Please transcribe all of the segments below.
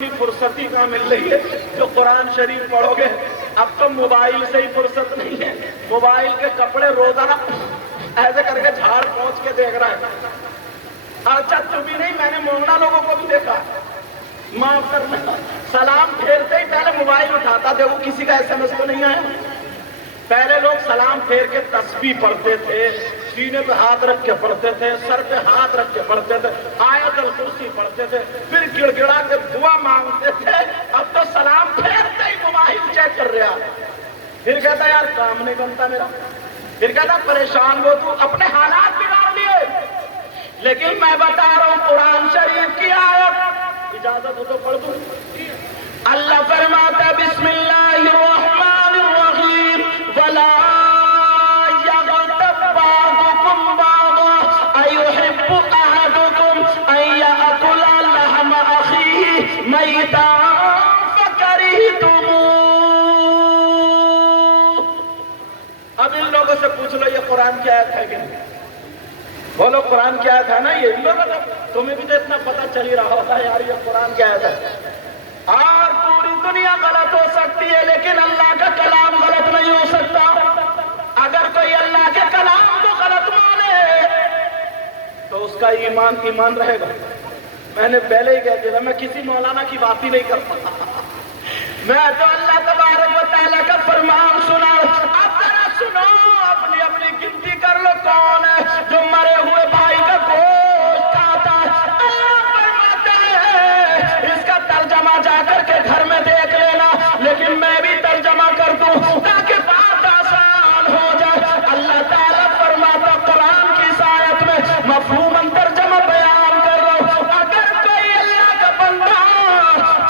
فرصتی کہاں مل رہی ہے جو قرآن شریف پڑھو گے؟ اب تو موبائل سے ہی فرصت نہیں ہے، موبائل کے کپڑے روزانہ ایسے کر کے جھاڑ پہنچ کے دیکھ رہا ہے۔ اچھا تم ہی نہیں، میں نے مومنا لوگوں کو بھی دیکھا، معاف کرنا، سلام پھیرتے ہی پہلے موبائل اٹھاتا تھے، وہ کسی کا ایس ایم ایس تو نہیں آیا۔ پہلے لوگ سلام پھیر کے تسبیح پڑھتے تھے، سینے پہ ہاتھ رکھ کے پڑھتے تھے، سر پہ ہاتھ رکھ کے پڑھتے تھے، آیت الکرسی پڑھتے تھے، پھر گڑ گڑا کے دعا مانگتے تھے۔ اب تو سلام پھیرتے ہی موبائل چیک کر رہا، پھر کہتا یار کام نہیں بنتا میرا، پھر کہتا پریشان ہو تو اپنے حالات بگاڑ لیے۔ لیکن میں بتا رہا ہوں قرآن شریف کی آیت، اجازت ہو تو پڑھ دوں۔ اللہ فرماتا بسم اللہ الرحمن الرحیم ولا یغتب بعضکم بعضا ایحب احدکم ان یأکل لحم اخیہ میتا فکرہتموہ۔ اب ان لوگوں سے پوچھ لو یہ قرآن کی آیت ہے کہ نہیں؟ بولو قرآن کی آیت ہے نا؟ یہ ان لوگوں کو تمہیں بھی تو اتنا پتہ چل ہی رہا ہوتا ہے یار یہ قرآن کی آیت ہے۔ اور پوری دنیا غلط ہو سکتی ہے لیکن اللہ کا کلام غلط نہیں ہو سکتا۔ اگر کوئی اللہ کے کلام کو غلط مانے تو اس کا ایمان رہے گا۔ میں نے پہلے ہی کہہ دیا میں کسی مولانا کی بات ہی نہیں کرتا، میں تو اللہ تبارک و تعالیٰ کا فرمان سنا۔ اب ذرا سنو، اپنی اپنی گنتی کر لو کون ہے جو مرے ہوئے بھائی کا گوشت کھاتا ہے۔ اللہ فرماتا ہے اس کا ترجمہ جا کر کے گھر میں دیکھ لینا، لیکن میں بھی ترجمہ کر دوں تاکہ بات آسان ہو جائے۔ اللہ تعالیٰ فرماتا قرآن کی اس آیت میں مفہوم ترجمہ بیان کر رہا ہوں۔ اگر کوئی اللہ کا بندہ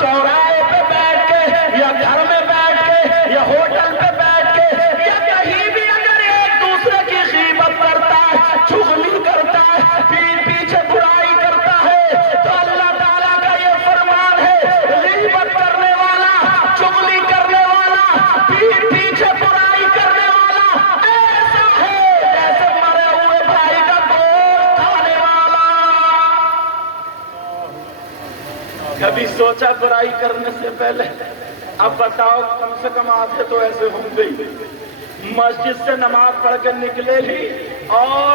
چوراہے پہ بیٹھ کے یا گھر میں بیٹھ کے یا ہوٹل پہ بیٹھ کے یا کہیں بھی اگر ایک دوسرے کی غیبت کرتا ہے، چغلی کرتا ہے، پیٹھ پیچھے برائی کرتا ہے، تو اللہ تعالیٰ کا یہ فرمان ہے غیبت کرنے والا، چغلی کرنے والا، پیٹھ پیچھے برائی کرنے والا ایسا ہے جیسے مرے ہوئے بھائی کا گوشت کھانے والا۔ کبھی سوچا برائی کرنے سے پہلے؟ اب بتاؤ کم سے کم آدھے تو ایسے ہوں گے، مسجد سے نماز پڑھ کے نکلے ہی اور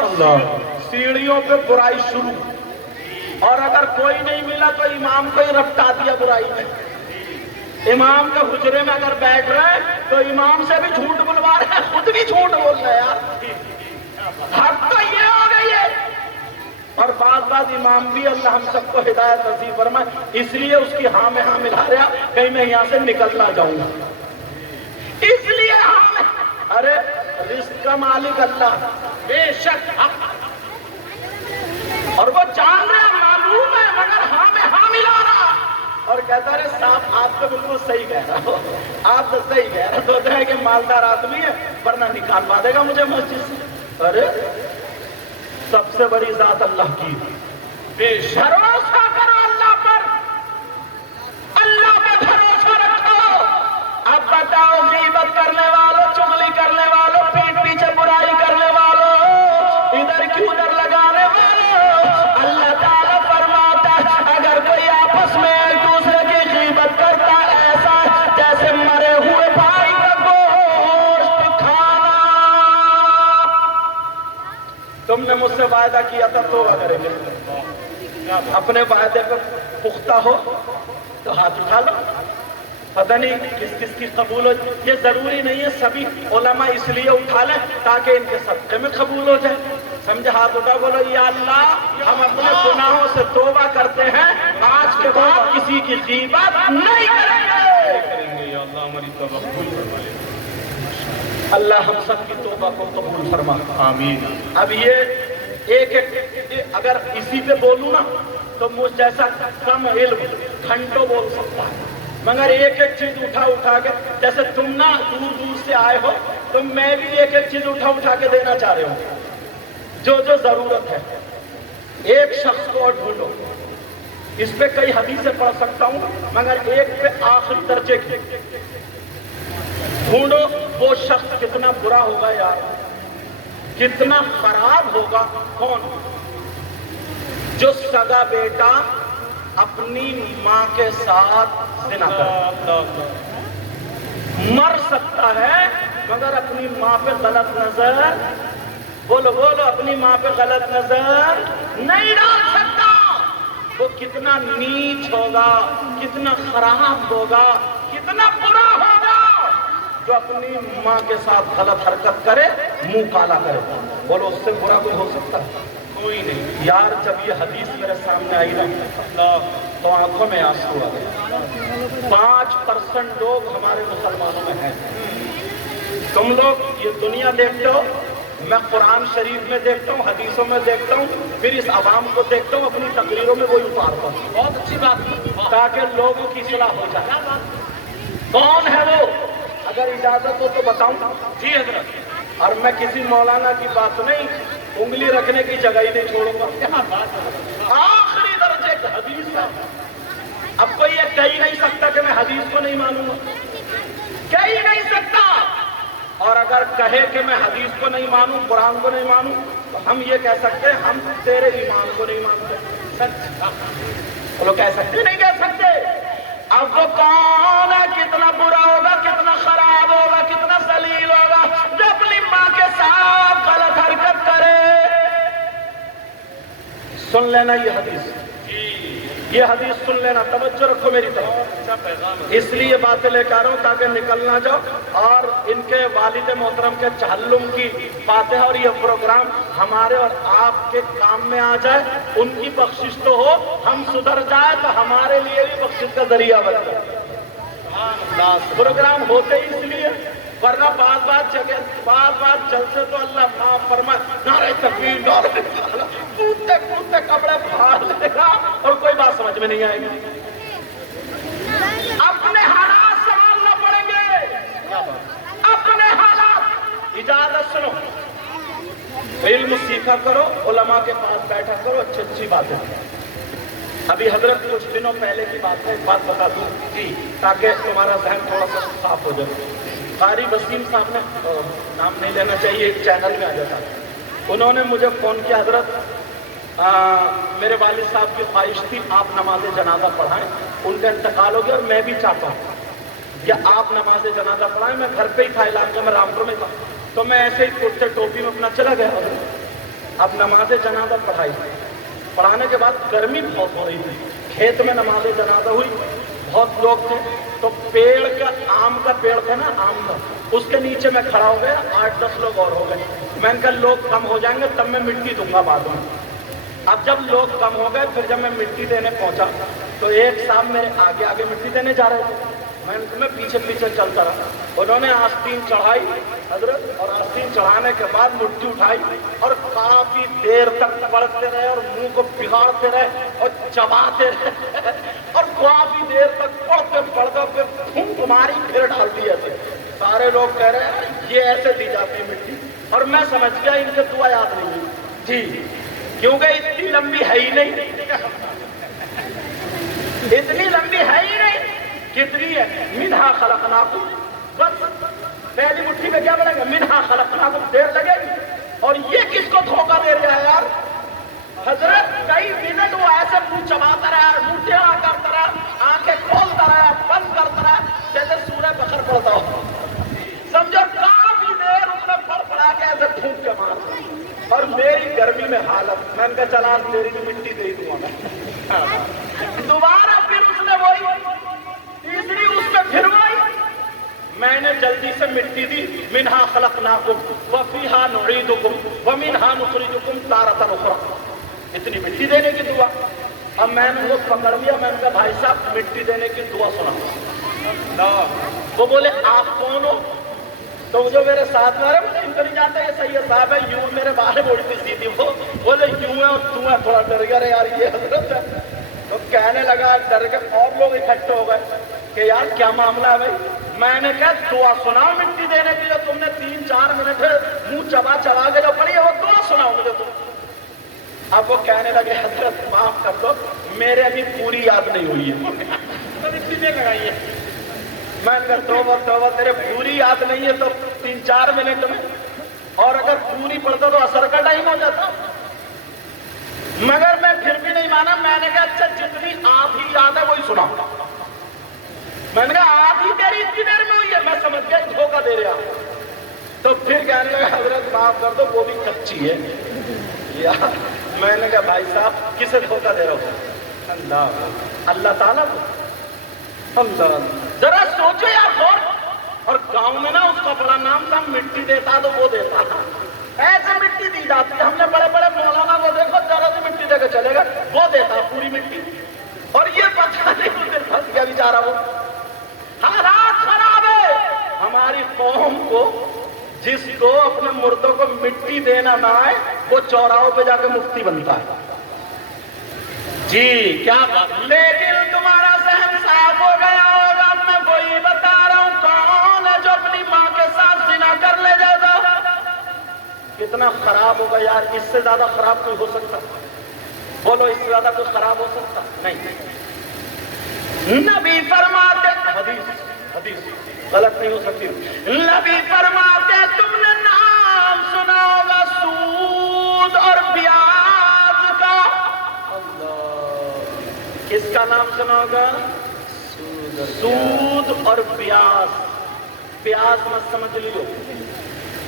سیڑھیوں پہ برائی شروع، اور اگر کوئی نہیں ملا تو امام کو ہی رپٹا دیا برائی میں۔ امام کے حجرے میں اگر بیٹھ رہے تو امام سے بھی جھوٹ بلوا رہے ہیں، خود بھی جھوٹ بول رہے ہیں یار، حد تو یہ ہو گئی ہے۔ اور بعض امام بھی اللہ ہم سب کو ہدایت نصیب فرمائے، اس لیے اس کی ہاں میں ہاں ملا رہا کہیں میں یہاں سے نکل نہ جاؤں گا، اس لیے ہاں میں، ارے رزق کا مالک اللہ بے شک حق، اور وہ جان رہا معلوم ہے مگر ہاں میں ہاں ملا رہا، اور کہتا رہے صاحب آپ تو بالکل صحیح کہہ رہا ہو، آپ تو صحیح کہہ رہا ہوتا ہے کہ مالدار آدمی ہے ورنہ نکالوا دے گا مجھے مسجد سے۔ ارے سب سے بڑی ذات اللہ کی، بے شک بھروسہ کرو اللہ پر، اللہ پہ بھروسہ رکھو۔ اب بتاؤ غیبت کرنے والوں، چغلی کرنے والوں، پیٹھ پیچھے برائی کرنے والوں، ادھر کی ادھر لگانے والوں، اللہ تعالیٰ فرماتا ہے اگر کوئی آپس میں ایک دوسرے کی غیبت کرتا ایسا جیسے مرے ہوئے بھائی کا گوشت کھانا۔ تم نے مجھ سے وعدہ کیا تھا توبہ کریں گے، اپنے وعدے پہ پختہ ہو تو ہاتھ اٹھا لو، پتہ نہیں کس کس کی قبول ہو۔ یہ ضروری نہیں ہے سبھی علماء اس لیے اٹھا لیں تاکہ ان کے صدقے میں قبول ہو جائے، سمجھے؟ ہاتھ اٹھا بولو یا اللہ ہم اپنے گناہوں سے توبہ کرتے ہیں، آج کے بعد کسی کی غیبت نہیں کریں گے، یا اللہ ہماری توبہ قبول فرما لے۔ اللہ ہم سب کی توبہ کو قبول فرما، آمین۔ اب یہ ایک اگر اسی پہ بولوں نا تو مجھ جیسا کم علم گھنٹوں بول سکتا ہے، مگر ایک ایک چیز اٹھا کے، جیسے تم نا دور دور سے آئے ہو تو میں بھی ایک ایک چیز اٹھا کے دینا چاہ رہے ہوں، جو ضرورت ہے۔ ایک شخص کو اور ڈھونڈو، اس پہ کئی حدیثیں پڑھ سکتا ہوں مگر ایک پہ آخری درجے کی ڈھونڈو۔ وہ شخص کتنا برا ہوگا یار، کتنا خراب ہوگا، کون؟ جو سگا بیٹا اپنی ماں کے ساتھ زنا کرے، مر سکتا ہے مگر اپنی ماں پہ غلط نظر، بولو بولو، اپنی ماں پہ غلط نظر نہیں ڈال سکتا۔ وہ کتنا نیچ ہوگا، کتنا خراب ہوگا، کتنا برا ہوگا جو اپنی ماں کے ساتھ غلط حرکت کرے، منہ کالا کرے۔ بولو اس سے برا کوئی ہو سکتا ہے؟ کوئی نہیں یار۔ جب یہ حدیث میرے سامنے آئی نا تو آنکھوں میں آنسو آ گئے۔ 5% لوگ ہمارے مسلمانوں میں ہیں۔ تم لوگ یہ دنیا دیکھتے ہو، میں قرآن شریف میں دیکھتا ہوں، حدیثوں میں دیکھتا ہوں، پھر اس عوام کو دیکھتا ہوں، اپنی تقریروں میں وہی اتارتا ہوں۔ بہت اچھی بات، تاکہ لوگوں کی اصلاح ہو جائے۔ کون ہے وہ؟ اگر اجازت ہو تو بتاؤں؟ جی حضرت۔ اور میں کسی مولانا کی بات نہیں، انگلی رکھنے کی جگہ ہی نہیں چھوڑوں گا۔ کیا بات ہے، آخری درجے کا حدیث ہے۔ اب کوئی یہ کہہ ہی نہیں سکتا کہ میں حدیث کو نہیں مانوں گا، کہہ ہی نہیں سکتا۔ اور اگر کہے کہ میں حدیث کو نہیں مانوں، قرآن کو نہیں مانوں، تو ہم یہ کہہ سکتے ہیں ہم تیرے ایمان کو نہیں مانتے۔ سچ وہ کہہ سکتے نہیں کہہ سکتے؟ اب وہ کون ہے، کتنا برا ہوگا، کتنا خراب ہوگا، کتنا ذلیل ہوگا جو اپنی ماں کے ساتھ غلط حرکت کرے۔ سن لینا یہ حدیث، یہ حدیث سن لینا، توجہ رکھو میری طرف۔ اس لیے یہ باتیں لے کر آ رہا ہوں تاکہ نکل نہ جاؤ، اور ان کے والد محترم کے چہلم کی باتیں اور یہ پروگرام ہمارے اور آپ کے کام میں آ جائے۔ ان کی بخشش تو ہو، ہم سدھر جائے تو ہمارے لیے بھی بخشش کا ذریعہ بن جائے۔ پروگرام ہوتے ہی اس لیے، ورنہ بات جگہ بات جلسے تو اللہ معاف فرمائے، نعرہ تکبیر، نعرہ کودتے کودتے کپڑے پھاڑ لے گا اور کوئی بات سمجھ میں نہیں آئے گی۔ اپنے حالات سنبھالنا پڑیں گے، اپنے حالات۔ اجازت سنو، علم سیکھا کرو، علماء کے پاس بیٹھا کرو، اچھی اچھی باتیں۔ ابھی حضرت کچھ دنوں پہلے کی بات ہے، ایک بات بتا دوں جی تاکہ تمہارا ذہن تھوڑا سا صاف ہو جائے۔ قاری وسیم صاحب نے، نام نہیں لینا چاہیے، ایک چینل میں آ جاتا، انہوں نے مجھے فون کیا، حضرت میرے والد صاحب کی خواہش تھی آپ نماز جنازہ پڑھائیں، ان کا انتقال ہو گیا اور میں بھی چاہتا ہوں کہ آپ نماز جنازہ پڑھائیں۔ میں گھر پہ ہی تھا، علاقے میں رامپور میں تھا، تو میں ایسے ہی کرتے ٹوپی میں اپنا چلا گیا۔ اب نماز جنازہ پڑھائی، پڑھانے کے بعد گرمی بہت ہو رہی تھی، کھیت میں نماز جنازہ ہوئی، بہت لوگ تھے، تو پیڑ کا، آم کا پیڑ تھا نا، آم کا، اس کے نیچے میں کھڑا ہو گیا، 8-10 لوگ اور ہو گئے۔ میں نے کہا لوگ کم ہو جائیں گے تب میں مٹی دوں گا بعد میں۔ اب جب لوگ کم ہو گئے، پھر جب میں مٹی دینے پہنچا تو ایک صاحب میرے آگے آگے مٹی دینے جا رہے تھے، میں پیچھے پیچھے چلتا رہا۔ انہوں نے آستین چڑھائی حضرت، اور آستین چڑھانے کے بعد مٹی اٹھائی اور کافی دیر تک پڑھتے رہے اور منہ کو بگاڑتے رہے اور چباتے رہے اور کافی دیر تک پڑھتے پڑھتے پھر پھونک ماری، پھر ڈال دیا تھے۔ سارے لوگ کہہ رہے ہیں یہ ایسے دی جاتی مٹی، اور میں سمجھ گیا ان کے دعا یاد نہیں ہوئی جی، کیونکہ اتنی لمبی ہے ہی نہیں، اتنی لمبی ہے ہی نہیں۔ کتنی ہے؟ منہا خلقناکم، بس پہلی مٹھی میں کیا بنے گا؟ منہا خلقناکم، دیر لگے گی۔ اور یہ کس کو دھوکہ دے رہا ہے یار؟ حضرت کئی منٹ وہ ایسے منہ چباتا رہا، منہ ٹیڑھا کرتا رہا، آنکھیں کھولتا رہا، بند کرتا رہا، جیسے سورہ بقرہ پڑھتا ہو، سمجھو کافی دیر اس نے پڑھ پڑھا کے ایسے پھونک کے مارا۔ اور میری گرمی میں حالت، میں نے کہا چلا تیری بھی مٹی دے دوں گا۔ دوبارہ پھر اس نے وہی، تیسری اس میں پھر وہی، میں نے جلدی سے مٹی دی، منہا خلقناکم وفیہا نعیدکم ومنہا نخرجکم تارۃ اخری، اتنی مٹی دینے کی دعا۔ اب میں نے وہ پکڑ لیا، میں نے کہا بھائی صاحب مٹی دینے کی دعا سنا۔ وہ بولے آپ کون ہو؟ تو جو میرے ساتھ میں مجھے ان کو نہیں جانتا، یہ سید صاحب ہے، یوں میرے بارے میں اڑتی سیدھی، وہ بولے یوں ہے اور تو ہے، تھوڑا ڈر گیا رے یار یہ حضرت ہے۔ تو کہنے لگا ڈر کے، اور لوگ اکٹھے ہو گئے کہ یار کیا معاملہ ہے بھائی؟ میں نے کہا دعا سناؤ مٹی دینے کے لیے، تم نے 3-4 منٹ منہ چبا چبا کے جو پڑھی ہے وہ دعا سناؤ مجھے تم۔ اب وہ کہنے لگے حضرت معاف کر دو، میرے ابھی پوری یاد نہیں ہوئی ہے۔ لگائی ہے، میں نے کہا توبہ توبہ، تیرے پوری یاد نہیں ہے تو 3-4 منٹ میں، اور اگر پوری پڑھتا تو اثر کا ٹائم ہو جاتا، مگر میں پھر بھی نہیں مانا. میں نے کہا اچھا جتنی آدھی یاد ہے وہی سنا. میں نے کہا آدھی تیری اتنی دیر میں ہوئی ہے. میں سمجھ گیا دھوکہ دے رہا. تو پھر کہنے لگا حضرت معاف کر دو وہ بھی کچی ہے. میں نے کہا بھائی صاحب کسے دھوکہ دے رہا ہو؟ اللہ تعالیٰ کو. ذرا سوچو یار. اور گاؤں میں نا اس کا بڑا نام تھا مٹی دیتا تو وہ دیتا تھا. ایسے مٹی دی جاتی. ہم نے بڑے بڑے مولانا کو دیکھو ذرا سی مٹی دے کے چلے گا وہ دیتا پوری مٹی. اور یہ پتہ نہیں اس دن پھنس گیا بیچارہ. وہ حالات خراب ہے ہماری قوم کو. جس کو اپنے مردوں کو مٹی دینا نہ آئے وہ چوراہوں پہ جا کے مفتی بنتا ہے. جی کیا بات. لیکن تمہارا ذہن صاف ہو گیا ہوگا. میں وہی بتا رہا ہوں کون ہے جو اپنی ماں کے ساتھ زنا کر لے جاتا. کتنا خراب ہوگا یار. اس سے زیادہ خراب کوئی ہو سکتا؟ بولو اس سے زیادہ کوئی خراب ہو سکتا نہیں. نبی فرماتے حدیث غلط نہیں ہو سکتی. نبی فرماتے تم نے نام سنا ہوگا سود اور بیاج کا. کس کا نام سنا ہوگا؟ سود اور بیاج. بیاج مت سمجھ لیو.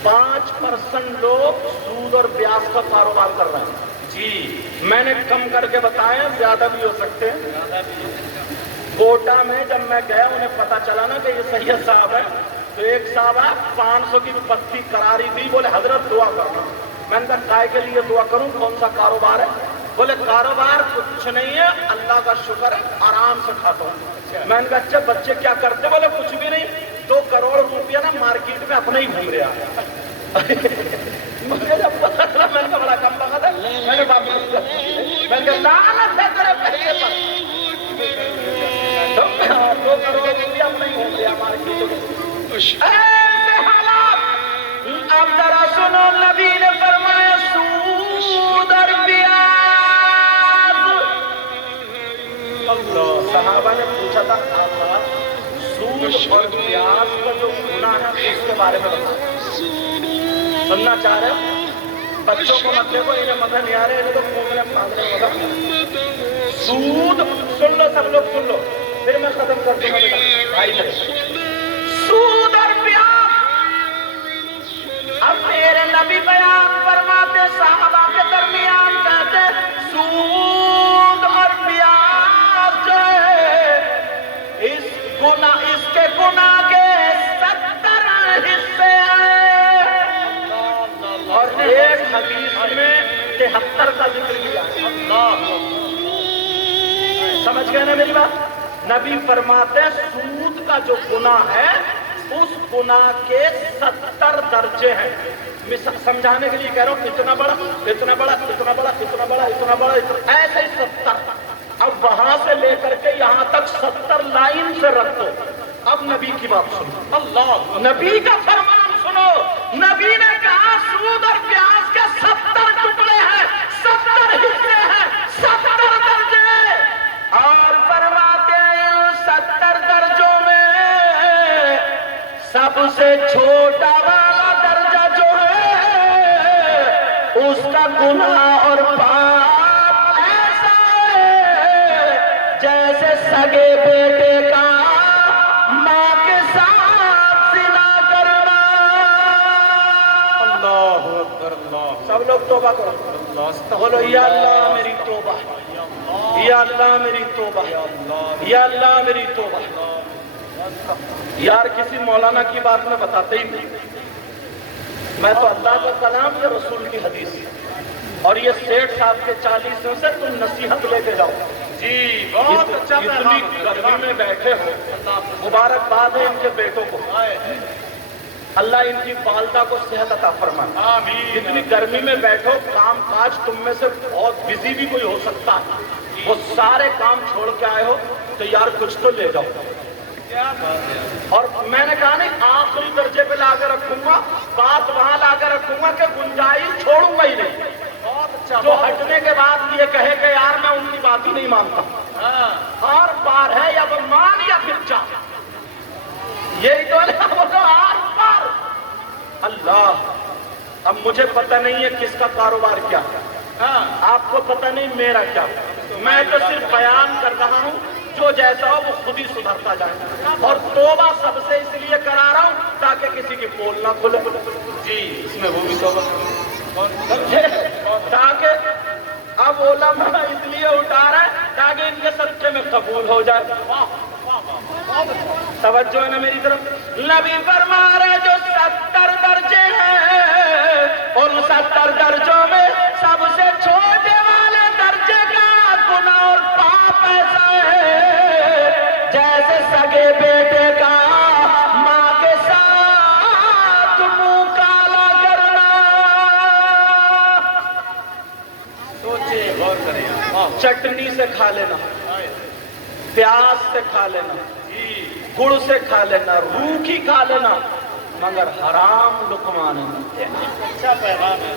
5% لوگ سود اور بیاج کا کاروبار کر رہے ہیں. جی میں نے کم کر کے بتایا زیادہ بھی ہو سکتے ہیں. کوٹا میں جب میں گیا انہیں پتا چلا نا کہ یہ سید صاحب ہے تو ایک صاحب 500 کی پتی کراری دی. بولے حضرت دعا کرنا. میں نے کہا کائے کے لیے دعا کروں؟ کون سا کاروبار ہے؟ بولے کاروبار کچھ نہیں ہے اللہ کا شکر ہے آرام سے کھاتا ہوں. میں نے کہا اچھا بچے کیا کرتے؟ بولے کچھ بھی نہیں. 2 کروڑ روپیہ نا مارکیٹ میں اپنے ہی گھوم رہا ہے. مجھے جب پتا چلا میں نے کہا بڑا کم لگا تھا. میں نے واپس میں نے کہا لعنت ہے تیرے پیسے پر. 2 کروڑ روپیہ اپنے ہی گھوم رہا مارکیٹ میں. ایسے حالات. اب ذرا سنو نبی نے فرمایا سود اور بیاج. اللہ. صحابہ نے پوچھا تھا آقا سود اور بیاج کا جو گناہ ہے اس کے بارے میں بتاؤ. سننا چاہ رہے ہو؟ بچوں کو مت دیکھو انہیں مزہ نہیں آ رہے انہیں تو پھونکنے پھاندنے مزہ. سود سن لو سب لوگ سن لو پھر میں ختم کر دوں گا بیٹا بھائی میرے. سود اور بیاج. اب میرے نبی بیان فرماتے صحابہ کے درمیان کہتے سود اور بیاج جو ہے اس کے گناہ کے 70 حصے ہیں. اور ایک حدیث میں 73 کا ذکر کیا. سمجھ گئے نا میری بات. نبی فرماتے ہیں سود کا جو گناہ ہے اس گناہ کے 70 درجے ہیں. سمجھانے کے لیے کہہ رہا ہوں اتنا بڑا اتنا بڑا اتنا بڑا اتنا بڑا اتنا بڑا ایسے ہی 70. اب وہاں سے لے کر کے یہاں تک 70 لائن سے رکھ دو. اب نبی کی بات سنو. اللہ نبی کا فرمان سنو. نبی نے کہا سود اور پیاز کے 70 ٹکڑے ہیں 70 حصے ہیں 70 درجے. اور فرماتے ہیں 70 درجوں میں سب سے چھوٹا والا درجہ جو ہے اس کا گناہ اور پاپ ایسا ہے جیسے سگے بیٹے کا ماں کے ساتھ زنا کرنا. اللہ اکبر. اللہ. سب لوگ توبہ کرو. بولو یا اللہ میری توبہ. یا اللہ میری توبہ. یا اللہ میری توبہ. یار کسی مولانا کی بات میں بتاتے ہی نہیں. میں تو اللہ کا کلام یا رسول کی حدیث اور یہ سیٹھ صاحب کے 40 سے تم نصیحت لے کے جاؤ. جی بہت اچھا. اتنی گرمی میں بیٹھے ہو مبارکباد ہے ان کے بیٹوں کو. اللہ ان کی والدہ کو صحت عطا فرمائے. اتنی گرمی میں بیٹھو کام کاج تم میں سے بہت بزی بھی کوئی ہو سکتا ہے وہ سارے کام چھوڑ کے آئے ہو تو یار کچھ تو لے جاؤ. اور میں نے کہا نہیں آخری درجے پہ لا کے رکھوں گا. بات وہاں لا کے رکھوں گا کہ گنجائش چھوڑوں گا ہی نہیں. جو ہٹنے کے بعد یہ کہے کہ یار میں ان کی بات ہی نہیں مانتا. اور پار ہے یا وہ مان یا پھر چاہ. یہی تو آر پار. اللہ اب مجھے پتہ نہیں ہے کس کا کاروبار کیا ہے. آپ کو پتہ نہیں میرا کیا، میں تو صرف بیان کر رہا ہوں، جو جیسا ہو وہ خود ہی سدھرتا جائے، اور توبہ سب سے اس لیے کرا رہا ہوں تاکہ کسی کی پول نہ کھلے۔ جی اس میں وہ بھی توبہ، تاکہ اب علماء اس لیے اٹھا رہا ہے تاکہ ان کے صدقے میں قبول ہو جائے۔ توجہ ہے نا میری طرف؟ نبی فرما رہے جو 70 درجے ہیں، ان 70 درجوں میں سب سے چھوٹے والے درجے کا گناہ اور پاپ ایسا ہے جیسے سگے بیٹے کا ماں کے ساتھ منہ کالا کرنا۔ سوچے غور کریں۔ چٹنی سے کھا لینا، پیاز سے کھا لینا، گڑ سے کھا لینا، روکھی کھا لینا، مگر حرام لقمان ہے۔ اچھا پیغام ہے۔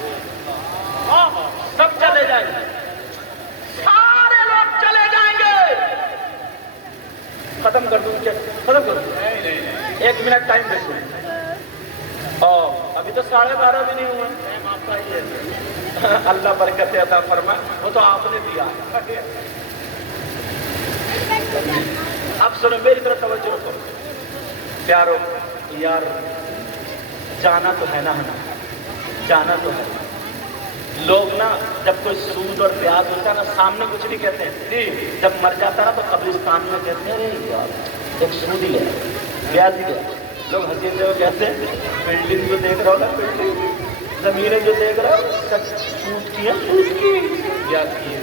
سب چلے جائیں گے، سارے لوگ چلے جائیں گے۔ ختم کر دوں کیا؟ ختم کر دوں؟ 1 منٹ ٹائم دے دوں۔ ابھی تو 12:30 بھی نہیں ہوا۔ اللہ برکت عطا فرمائے، وہ تو آپ نے دیا۔ اب سنو میری طرف توجہ رکھو پیارو، یار جانا تو ہے نا، جانا تو ہے۔ لوگ نا جب کوئی سود اور پیاز ہوتا ہے نا سامنے کچھ نہیں کہتے ہیں، جب مر جاتا نا تو قبرستان میں کہتے ہیں یار ایک سود ہی ہے، پیاز ہی ہے۔ لوگ ہنسی سے وہ کہتے ہیں بلڈنگ جو دیکھ رہا ہو نا، بلڈنگ زمینیں جو دیکھ رہا ہو سب سود کی ہے، سود کی، پیاز کی ہے،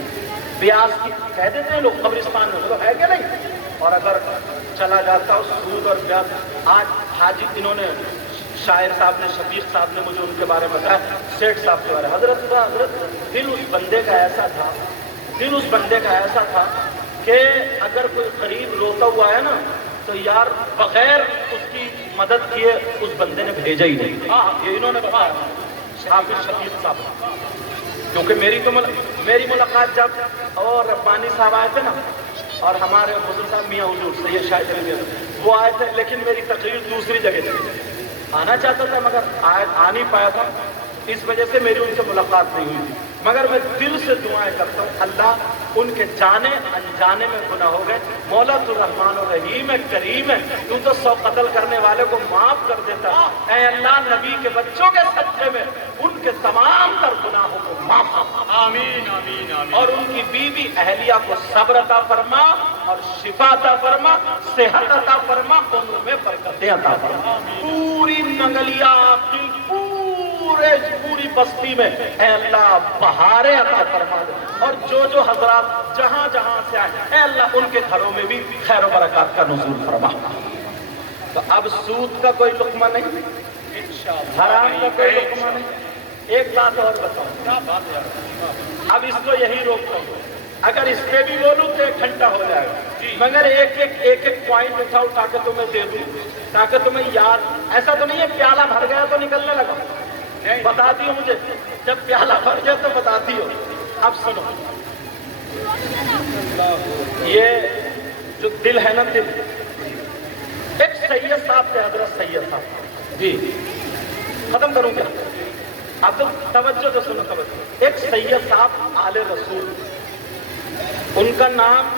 پیاز کی کہہ دیتے ہیں لوگ قبرستان میں، تو ہے کہ نہیں؟ اور اگر چلا جاتا ہو سود اور پیاز، آج حاجی انہوں نے شاعر صاحب نے، شفیق صاحب نے مجھے ان کے بارے میں بتایا، سیٹھ صاحب کے بارے میں، حضرت دل اس بندے کا ایسا تھا، دل اس بندے کا ایسا تھا کہ اگر کوئی غریب روتا ہوا ہے نا تو یار بغیر اس کی مدد کیے اس بندے نے بھیجا ہی نہیں۔ یہ انہوں نے بتایا حافظ شفیق صاحب، کیونکہ میری ملاقات جب اور ربانی صاحب آئے تھے نا، اور ہمارے بزرگ صاحب میاں حضور سید شاہد علی وہ آئے تھے، لیکن میری تقریر دوسری جگہ تھی، آنا چاہتا تھا مگر آ نہیں پایا تھا، اس وجہ سے میری ان سے ملاقات نہیں ہوئی تھی۔ مگر میں دل سے دعائیں کرتا ہوں اللہ ان کے جانے انجانے میں گناہ ہو گئے، مولا تو رحمان الرحیم ہے، کریم ہے، تو 100 قتل کرنے والے کو معاف کر دیتا، اے اللہ نبی کے بچوں کے صدقے میں ان کے تمام تر گناہوں کو معاف فرما، آمین آمین آمین۔ اور ان کی بیوی اہلیہ کو صبر عطا فرما اور شفا عطا فرما، صحت عطا فرما، عمر میں برکتیں عطا فرما، پوری ننگلیا کی پوری بستی میں اے اللہ بہاریں عطا فرما دے، اور جو حضرات جہاں جہاں سے آئے اے اللہ ان کے گھروں میں بھی خیر و برکات کا نزول فرما۔ تو اب سود کا کوئی لقمہ نہیں، حرام کا کوئی لقمہ نہیں۔ ایک بات اور بتاؤں، اب اس کو یہی روکتا ہوں، اگر اس پہ بھی بولوں تو 1 گھنٹہ ہو جائے گا، مگر ایک پوائنٹ اٹھاؤ تاکہ تمہیں دے دوں، تاکہ تمہیں یاد، ایسا تو نہیں ہے پیالہ بھر گیا تو نکلنے لگا، بتاتی ہو مجھے جب پیالہ بھر گیا تو بتاتی ہو۔ اب سنو، یہ جو دل ہے نا، دل ایک سید صاحب تھے، حضرت سید صاحب جی، ختم کروں کیا؟ اب تو توجہ تو سنو، توجہ۔ ایک سید صاحب آل رسول، ان کا نام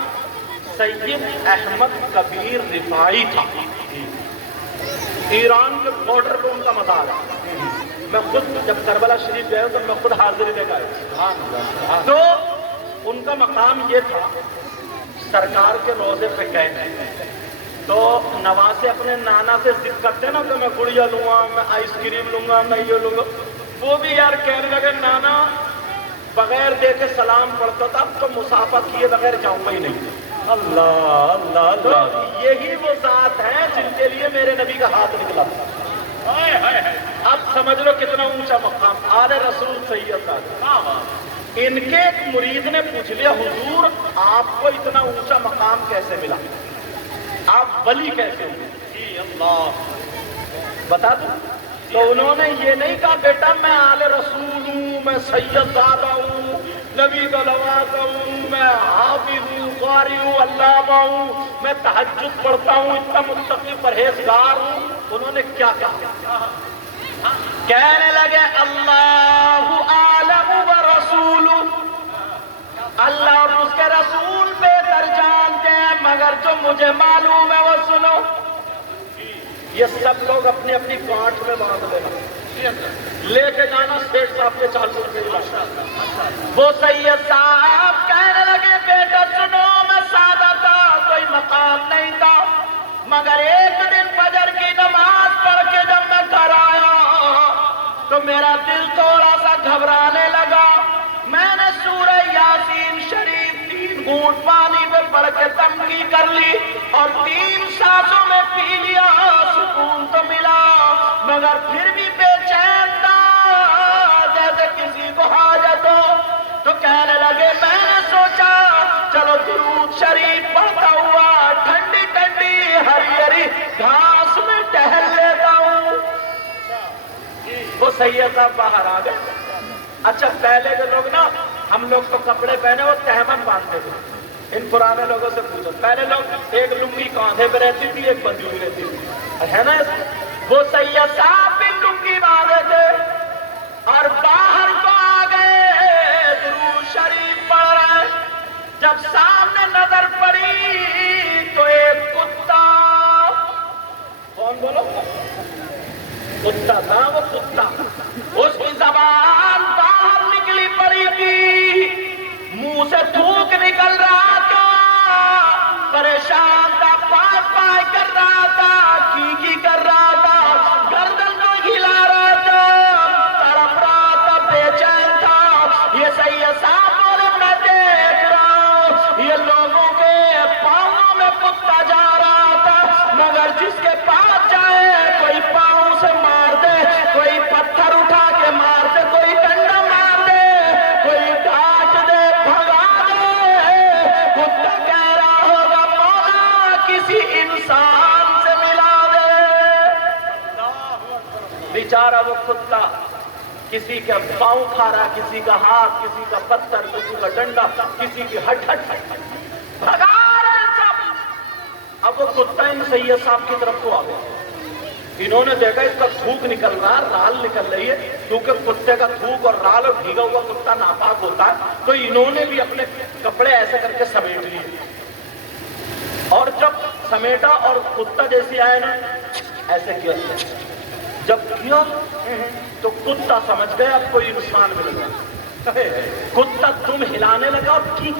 سید احمد کبیر رفاعی تھا، ایران کے بارڈر پہ ان کا مزار ہے۔ میں خود جب کربلا شریف گیا تو میں خود حاضری دے گیا، تو ان کا مقام یہ تھا، سرکار کے روضے پہ گئے تو نواسے اپنے نانا سے ضد کرتے نا کہ میں گڑیا لوں گا، میں آئس کریم لوں گا، میں یہ لوں گا، وہ بھی یار کہنے لگے نانا بغیر دیکھے سلام پڑھتا تھا، اب تو مسافہ کیے بغیر جاؤں گا ہی نہیں۔ اللہ اللہ اللہ، یہی وہ ذات ہیں جن کے لیے میرے نبی کا ہاتھ نکلا تھا۔ اب سمجھ لو کتنا اونچا مقام، آل رسول سید صاحب۔ ان کے ایک مرید نے پوچھ لیا حضور آپ کو اتنا اونچا مقام کیسے ملا، آپ ولی کیسے ہوئے؟ جی اللہ بتا دوں؟ تو انہوں نے یہ نہیں کہا بیٹا میں آل رسول ہوں، میں سید زادہ ہوں، نبی کا نوازہ ہوں، میں حافظ ہوں، قاری ہوں، علامہ ہوں، میں تہجد پڑھتا ہوں، اتنا متقی پرہیزگار ہوں۔ انہوں نے کیا کہا؟ کہنے لگے اللہ اعلم و رسول اللہ اور اس کے رسول بہتر جانتے ہیں، مگر جو مجھے معلوم ہے وہ سنو۔ یہ سب لوگ اپنی اپنی گانٹھ میں باندھ لینا، لے کے جانا سیٹ صاحب کے 40 روپے۔ وہ سید صاحب کہنے لگے بیٹا سنو، میں سادہ تھا، کوئی مقام نہیں تھا، مگر ایک دن فجر کی نماز پڑھ کے جب میں گھر آیا تو میرا دل تھوڑا سا گھبرانے لگا۔ میں نے سورہ یاسین شریف 3 گھونٹ پانی میں پڑھ کے تمکی کر لی اور 3 سانسوں میں پی لیا، سکون تو ملا مگر پھر بھی بے چین تھا جیسے کسی کو حاجت ہو۔ تو کہنے لگے میں نے سوچا چلو درود شریف پڑھتا ہوا ٹھنڈی ٹھنڈی ہری ہری گھاس میں ٹہل لیتا ہوں۔ وہ سید صاحب باہر آ گئے۔ اچھا پہلے کے لوگ نا، ہم لوگ تو کپڑے پہنے وہ تہمن باندھتے تھے، ان پرانے لوگوں سے پوچھو، پہلے لوگ ایک لنگی کاندھے پہ رہتی تھی، ایک بندھی رہتی تھی، ہے نا؟ وہ سید صاحب بھی لنگی باندھے تھے اور باہر کو آ گئے، درود شریف پڑھ رہے۔ جب سامنے نظر پڑی تو ایک کتا، کون بولو؟ کتا تھا وہ کتا، اس کی زبان باہر نکلی پڑی تھی، منہ سے تھوک نکل رہا تھا، پریشان تھا، پائے پائے کر رہا تھا، کی کر رہا تھا، گردن کو ہلا رہا تھا، تڑپ رہا تھا، بے چین تھا۔ یہ سید صاحب بولے میں دیکھ رہا ہوں یہ لوگوں کے پاؤں میں کتا جا رہا تھا، مگر جس کے پاس جائے کوئی پاؤں سے مار دے، کوئی پتھر اٹھا کے مار دے، کوئی ڈنڈا مار دے، کوئی ڈانٹ دے، بھگا دے، کتا کہہ رہا ہوگا مولا کسی انسان سے ملا دے۔ بیچارہ وہ کتا کسی کا پاؤں کھا رہا، کسی کا ہاتھ، کسی کا پتھر، کسی کا ڈنڈا، کسی کی ہٹ بھگا رہے سب۔ اب وہ کتا ان سید صاحب کی طرف تو آ گیا، انہوں نے دیکھا اس کا تھوک نکل رہا، رال نکل رہی ہے، کیونکہ کتے کا تھوک اور رال اور بھیگا ہوا کتا ناپاک ہوتا ہے، تو انہوں نے بھی اپنے کپڑے ایسے کر کے سمیٹ لیے، اور جب سمیٹا اور کتا جیسی آئے نا ایسے کیا، جب کیا تو کتا سمجھ گیا اب کوئی انسان مل گیا، کتا تم ہلانے لگا اور کی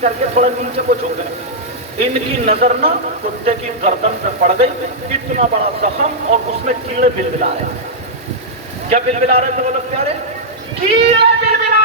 کر کے تھوڑا نیچے کو جھک گئے۔ ان کی نظر نہ کتے کی گردن پہ پڑ گئی، اتنا بڑا زخم، اور اس میں کیڑے بلبلا رہے۔ کیا بلبلا رہے تھے وہ لوگ؟ پیارے کیڑے بلبلا